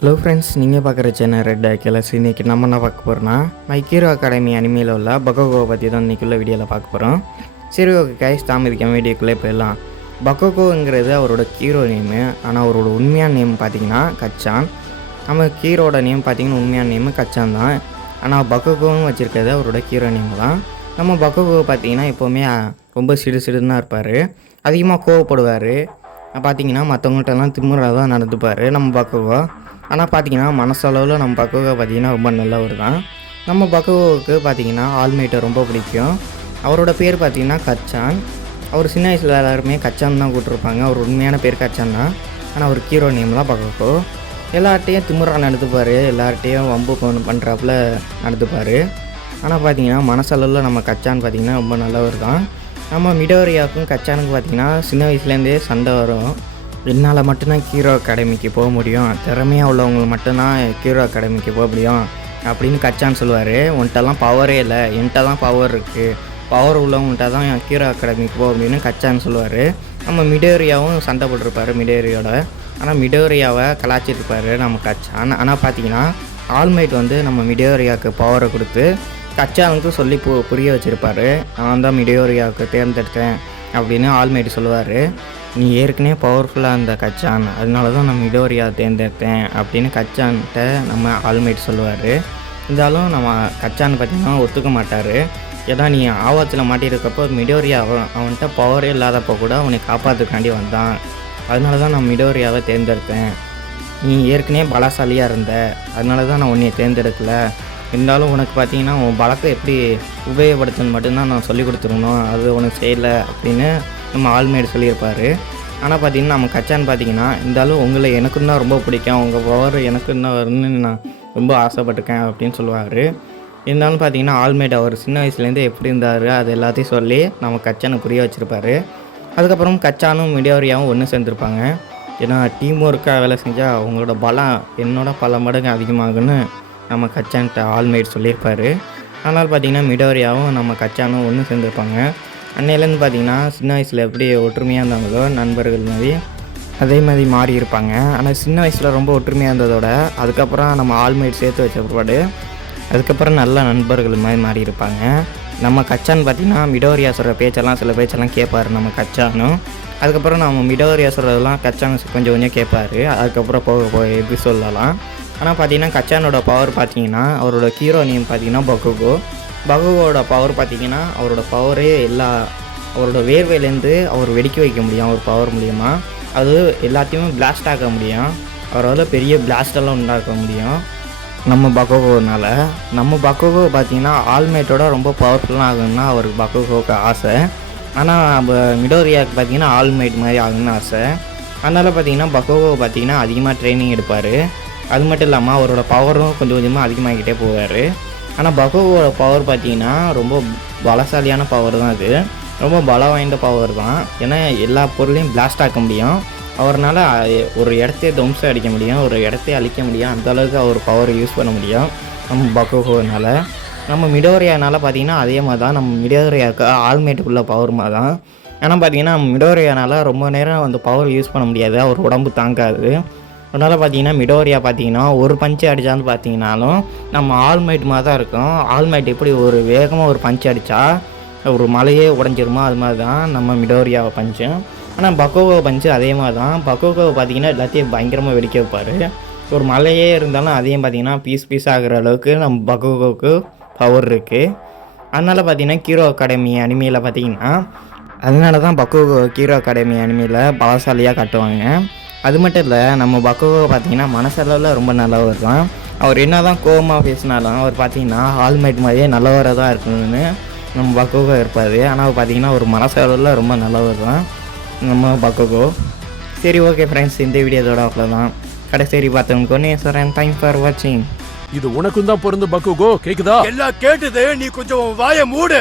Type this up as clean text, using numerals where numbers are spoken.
Hello friends, நீங்கள் பார்க்குற channel red ஆக்கியலஸ். இன்றைக்கி நம்ம என்ன பார்க்க போகிறோன்னா மை ஹீரோ அகாடமி அனிமையில் உள்ள பக்கோகோவை பற்றி தான் இன்றைக்குள்ள வீடியோவில் பார்க்க போகிறோம். சரி, ஓகே கைஸ், தாமதிக்காம வீடியோக்குள்ளே போயிடலாம். பக்கோகோங்கிறது அவரோட ஹீரோ நேமு. ஆனால் அவரோட உண்மையான நேம் பார்த்திங்கன்னா கச்சான். நம்ம ஹீரோட நேம் பார்த்திங்கன்னா உண்மையான நேமு கச்சான் தான். ஆனால் பக்கோகோன்னு வச்சுருக்கிறது அவரோட ஹீரோ நேம் தான். நம்ம பக்கோகோ பார்த்திங்கன்னா எப்போவுமே ரொம்ப சிடுன்னு தான் இருப்பார். அதிகமாக கோவப்படுவார். பார்த்திங்கன்னா மற்றவங்கள்ட்டெல்லாம் திமுறாக தான் நடந்துப்பார் நம்ம பக்கோகோ. ஆனால் பார்த்திங்கன்னா மனசளவில் நம்ம பக்கோகோ பார்த்திங்கன்னா ரொம்ப நல்லவர் தான். நம்ம பக்கோகோவுக்கு பார்த்திங்கன்னா ஆல்மைட்டை ரொம்ப பிடிக்கும். அவரோட பேர் பார்த்திங்கன்னா கச்சான். அவர் சின்ன வயசில் எல்லாருமே கச்சான் தான் கூப்பிட்ருப்பாங்க. அவர் உண்மையான பேர் கச்சான் தான். ஆனால் அவர் ஹீரோ நேம் தான் பக்கோகோ. எல்லார்ட்டையும் திமுறாக நடந்துப்பார். எல்லார்ட்டையும் வம்பு பண்ணுறாப்புல நடந்துப்பார். ஆனால் பார்த்திங்கன்னா மனசளவில் நம்ம கச்சான் பார்த்திங்கன்னா ரொம்ப நல்லவர் தான். நம்ம மிடோரியாவுக்கும் கச்சானுக்கும் பார்த்திங்கன்னா சின்ன வயசுலேருந்தே சண்டை வரும். என்னால் மட்டும்தான் ஹீரோ அகாடமிக்கு போக முடியும், திறமையாக உள்ளவங்களுக்கு மட்டும்தான் ஹீரோ அகாடமிக்கு போக முடியும் அப்படின்னு கச்சான் சொல்லுவார். உன்ட்டெல்லாம் பவரே இல்லை, என்கிட்ட தான் பவர் இருக்குது, பவர் உள்ளவங்கள்ட்ட தான் ஹீரோ அகாடமிக்கு போக அப்படின்னு கச்சான் சொல்லுவார். நம்ம மிடோரியாவும் சண்டை போட்டிருப்பார் மிடோரியோட. ஆனால் மிடோரியாவை கலாச்சிருப்பார் நம்ம கச்சான். ஆனால் பார்த்திங்கன்னா ஆல்மைட் வந்து நம்ம மிடோரியாவுக்கு பவரை கொடுத்து கச்சானுக்கு சொல்லி புரிய வச்சுருப்பார். நான் தான் மிடோரியாவுக்கு தேர்ந்தெடுத்தேன் அப்படின்னு ஆல்மைட் சொல்லுவார். நீ ஏற்கனவே பவர்ஃபுல்லாக இருந்த கச்சான், அதனால தான் நான் மிடோரியா தேர்ந்தெடுத்தேன் அப்படின்னு கச்சான்கிட்ட நம்ம ஆல்மைட் சொல்லுவார். இருந்தாலும் நம்ம கச்சான் பார்த்திங்கன்னா ஒத்துக்க மாட்டார். ஏன்னா நீ ஆபத்தில் மாட்டியிருக்கப்போ மிடோரியா அவன்கிட்ட பவரே இல்லாதப்போ கூட அவனை காப்பாற்றுக்காண்டி வந்தான், அதனால தான் நான் மிடோரியாவை தேர்ந்தெடுத்தேன். நீ ஏற்கனவே பலசாலியாக இருந்த, அதனால தான் நான் உன்னை தேர்ந்தெடுக்கலை. இருந்தாலும் உனக்கு பார்த்திங்கன்னா உன் பலத்தை எப்படி உபயோகப்படுத்தணும் மட்டும்தான் நான் சொல்லிக் கொடுத்துருக்கணும், அது உனக்கு செய்யலை அப்படின்னு நம்ம ஆல்மைட் சொல்லியிருப்பார். ஆனால் பார்த்திங்கன்னா நம்ம கச்சான் பார்த்திங்கன்னா இருந்தாலும் உங்களை எனக்குன்னு தான் ரொம்ப பிடிக்கும், உங்கள் பவர் எனக்குன்னு தான் வரும்னு நான் ரொம்ப ஆசைப்பட்டிருக்கேன் அப்படின்னு சொல்லுவார். இருந்தாலும் பார்த்திங்கன்னா ஆல்மைட் அவர் சின்ன வயசுலேருந்தே எப்படி இருந்தார் அது எல்லாத்தையும் சொல்லி நம்ம கச்சானை புரிய வச்சுருப்பார். அதுக்கப்புறம் கச்சானும் மிடோரியாவும் ஒன்று சேர்ந்துருப்பாங்க. ஏன்னா டீம் ஒர்க்காக வேலை செஞ்சால் அவங்களோட பலம் என்னோட பல மடங்கு அதிகமாகுன்னு நம்ம கச்சான்கிட்ட ஆல்மைட் சொல்லியிருப்பார். அதனால் பார்த்திங்கன்னா மிடோரியாவும் நம்ம கச்சானும் ஒன்று சேர்ந்துருப்பாங்க. அன்னையிலேருந்து பார்த்திங்கன்னா சின்ன வயசில் எப்படி ஒற்றுமையாக இருந்தாங்களோ நண்பர்கள் மாதிரி அதே மாதிரி மாறி இருப்பாங்க. ஆனால் சின்ன வயசில் ரொம்ப ஒற்றுமையாக இருந்ததோட அதுக்கப்புறம் நம்ம ஆல்மைட் சேர்த்து வச்ச பிற்பாடு அதுக்கப்புறம் நல்ல நண்பர்கள் மாதிரி மாறி இருப்பாங்க. நம்ம கச்சான் பார்த்திங்கன்னா மிடோரியா சொல்கிற பேச்செல்லாம் சில பேச்செல்லாம் கேட்பார் நம்ம கச்சானும். அதுக்கப்புறம் நம்ம மிடோரியா சொல்கிறதெல்லாம் கச்சான் கொஞ்சம் கொஞ்சம் கேட்பார். அதுக்கப்புறம் போக எப்படி சொல்லலாம். ஆனால் பார்த்திங்கன்னா கச்சானோட பவர் பார்த்திங்கன்னா அவரோட ஹீரோ நேம் பார்த்திங்கன்னா பக்கோகோவோட பவர் பார்த்திங்கன்னா அவரோட பவரே அவரோட வேர்வையிலேருந்து அவர் வெடிக்க வைக்க முடியும். அவர் பவர் மூலிமா அது எல்லாத்தையுமே பிளாஸ்ட் ஆக்க முடியும். அவரால் பெரிய பிளாஸ்டெல்லாம் உண்டாக்க முடியும் நம்ம பக்கோகோனால. நம்ம பக்கோகோ பார்த்திங்கன்னா ஆல்மைட்டோட ரொம்ப பவர்ஃபுல்லாக ஆகணும்னா அவருக்கு பக்கோகோவுக்கு ஆசை. ஆனால் நம்ம மிடோரியாவுக்கு பார்த்திங்கன்னா ஆல்மைட் மாதிரி ஆகணும்னு ஆசை. அதனால் பார்த்திங்கன்னா பக்கோகோ பார்த்திங்கன்னா அதிகமாக ட்ரைனிங் எடுப்பார். அது மட்டும் இல்லாமல் அவரோட பவரும் கொஞ்சம் கொஞ்சமாக அதிகமாகிக்கிட்டே போவார். ஆனால் பக்கோகோவோட பவர் பார்த்திங்கன்னா ரொம்ப பலசாலியான பவர் தான். அது ரொம்ப பலம் வாய்ந்த பவர் தான். ஏன்னா எல்லா பொருளையும் பிளாஸ்ட் ஆக்க முடியும். அவரால் ஒரு இடத்தையே துவம்சம் அடிக்க முடியும், ஒரு இடத்தையே அழிக்க முடியும். அந்தளவுக்கு அவர் பவர் யூஸ் பண்ண முடியும் நம்ம பக்கோகோனால். நம்ம மிடோரியானால் பார்த்திங்கன்னா அதே மாதிரி தான். நம்ம மிடோரியாவுக்கு ஆல்மைட்டுக்குள்ள பவர் மாதிரி தான். ஆனால் பார்த்திங்கன்னா மிடோரியானால் ரொம்ப நேரம் அந்த பவர் யூஸ் பண்ண முடியாது, அவர் உடம்பு தாங்காது. அதனால் பார்த்திங்கன்னா மிடோரியா பார்த்திங்கன்னா ஒரு பஞ்சு அடித்தான்னு பார்த்திங்கனாலும் நம்ம ஆல்மைட் மாதிரி தான் இருக்கும். ஆல்மைட் எப்படி ஒரு வேகமாக ஒரு பஞ்சு அடித்தா ஒரு மலையே உடஞ்சிருமோ அது மாதிரி தான் நம்ம மிடோரியாவை பஞ்சு. ஆனால் பக்கோகோ பஞ்சு அதே மாதிரி தான். பக்கோகோவை பார்த்திங்கன்னா எல்லாத்தையும் பயங்கரமாக வெடிக்க வைப்பார். ஒரு மலையே இருந்தாலும் அதையும் பார்த்திங்கன்னா பீஸ் ஆகிற அளவுக்கு நம்ம பக்கோகோவுக்கு பவர் இருக்குது. அதனால் பார்த்திங்கன்னா ஹீரோ அகாடமி அனிமையில் பார்த்திங்கன்னா அதனால தான் பக்கோகோ ஹீரோ அகாடமி அனிமையில் பலசாலியாக காட்டுவாங்க. அது மட்டும் இல்லை, நம்ம பக்கோகோ பார்த்திங்கன்னா மனசளவில் ரொம்ப நல்லவர் தான். அவர் என்ன தான் கோபமாக பேசினாலும் அவர் பார்த்திங்கன்னா ஆல்மைட் மாதிரியே நல்லவராக தான் இருக்கணும்னு நம்ம பக்கோகோ இருப்பார். ஆனால் பார்த்திங்கன்னா ஒரு மனசளவில் ரொம்ப நல்லவர் தான் நம்ம பக்கோகோ. சரி, ஓகே ஃப்ரெண்ட்ஸ், இந்த வீடியோதோட அவ்வளோதான். கடைசி பார்த்தவங்களுக்கு ஒன்றே சொல்கிறேன், தேங்க்ஸ் ஃபார் வாட்சிங். இது உனக்கும் தான் பொருந்து பக்கோகோ, கேக்குதா? எல்லாம் கேட்டது, நீ கொஞ்சம் வாயை மூடு.